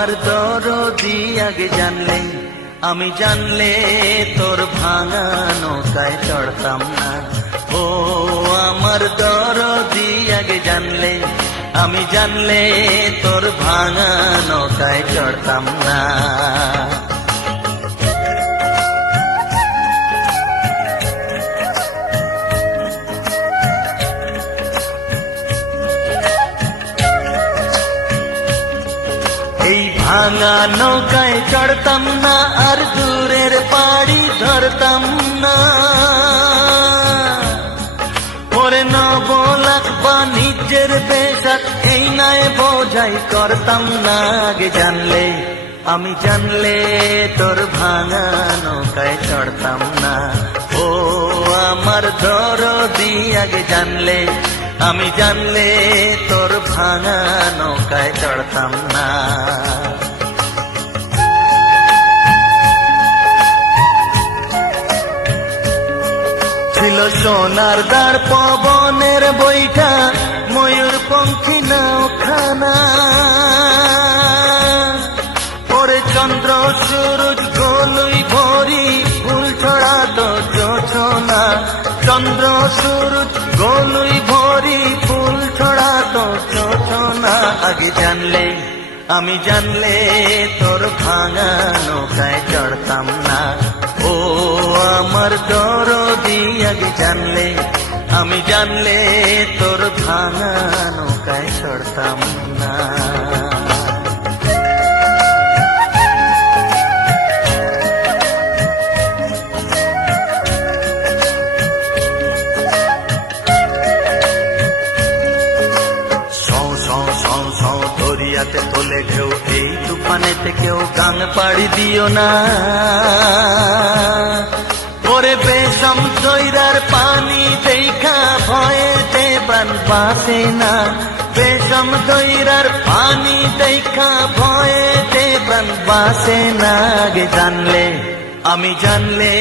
আমার দরদি আগে জানলে, আমি জানলে তোর ভাঙা নৌকায় চড়তাম না। ও আমার দরদি আগে জানলে, আমি জানলে তোর ভাঙা নৌকায় চড়তাম না। এই ভাঙা নৌকায় চড়তাম না, আর দূরের পাড়ি ধরতাম না। ওরে নবলাখ বাণিজ্যের বেশাত এই নয় বোঝাই করতাম না। আগে জানলে, আমি জানলে তোর ভাঙা নৌকায় চড়তাম না। ও আমার দরদি আগে জানলে, আমি জানলে তোর ভাঙা নৌকায় চড়তাম না। ছিল সোনার দাঁড় পবনের বৈঠা, ময়ূর পঙ্খী নৌখানা। ওরে চন্দ্র সূরজ গোলুই ভরি, ফুল ছড়া তো জোছনা। চন্দ্র সূরজ গোলুই ভরি, ফুল ছড়া তো জোছনা। আগে জানলে, আমি জানলে তোর ভাঙা নৌকায় চড়তাম না। ও আমার দরদি আগে জানলে, আমি জানলে তোর ভাঙা নৌকায় চড়তাম না। দরিয়াতে তোলে ঢেউ, এই তুফানেতে কেউ গান পাড়ি দিও না। ওরে বেশম দইরার পানি দেখা ভয়েতে প্রাণ বাসে না। বেশম দইরার পানি দেখা ভয়েতে প্রাণ বাসে না। আগে জানলে, আমি জানলে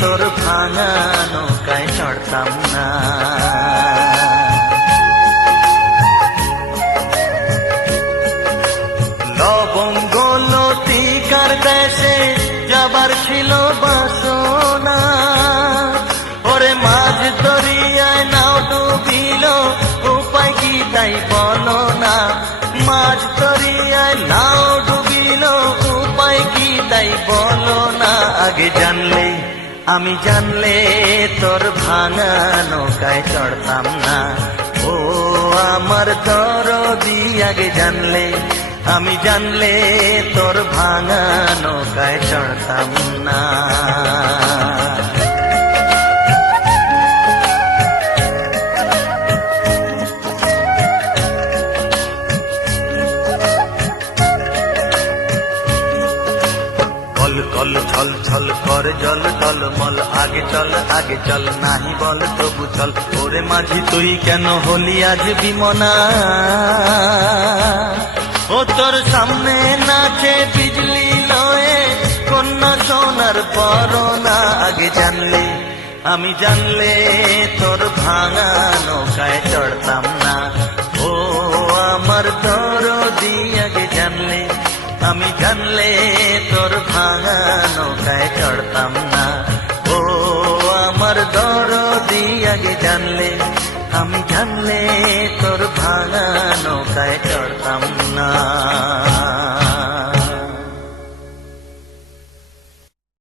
তোর ভাঙা নৌকায় চড়তাম না। লবঙ্গ লতিকার দেশে যাবার ছিল বাসনা। ওরে মাঝ দরিয়ায় নাও ডুবিল, উপায় কি তাই বলো না। মাঝ দরিয়ায় নাও ডুবিল, উপায় কি তাই বলো না। আগে জানলে, আমি জানলে তোর ভাঙা নৌকায় চড়তাম না। ও আমার দরদি আগে জানলে, আমি জানলে তোর ভাঙা নৌকায় চড়তাম না। কল কল ছল ছল কর জল টলমল, আগে চল নাহি বল তবু চল। ওরে মাঝি তুই কেন হলি আজ বিমনা। ও তোর সামনে নাচে বিজলি লয়ে, কন্যা সোনার পরনা। আগে জানলে, আমি জানলে তোর ভাঙা নৌকায় চড়তাম না। ও আমার দরদি আগে জানলে, আমি জানলে তোর ভাঙা নৌকায় চড়তাম না। ও আমার দরদি আগে জানলে, আমি জানলে তোর